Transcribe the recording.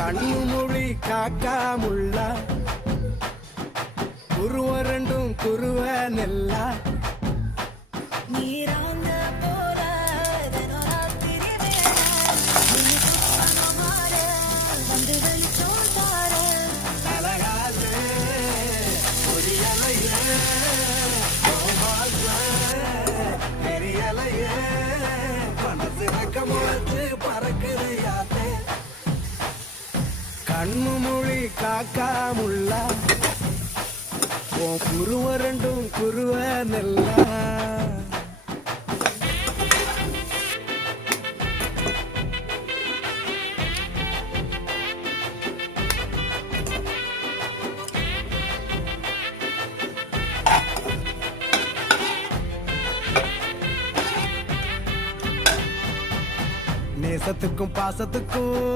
கண்ணு மொழி காக்காமுள்ள குருவ ரெண்டும் குருவ நெல்லா நீராங்க போல தினராத்திரி வேலை நீ மாற வந்து வெளிச்சம் தார அழகாது பொரியலைய பெரியலைய மனசு முளைச்சு பறக்குது யாத்தே கண்ணு மொழி காக்காமுள்ள குருவ ரெண்டும் குருவ நெல்லா நேசத்துக்கும் பாசத்துக்கும்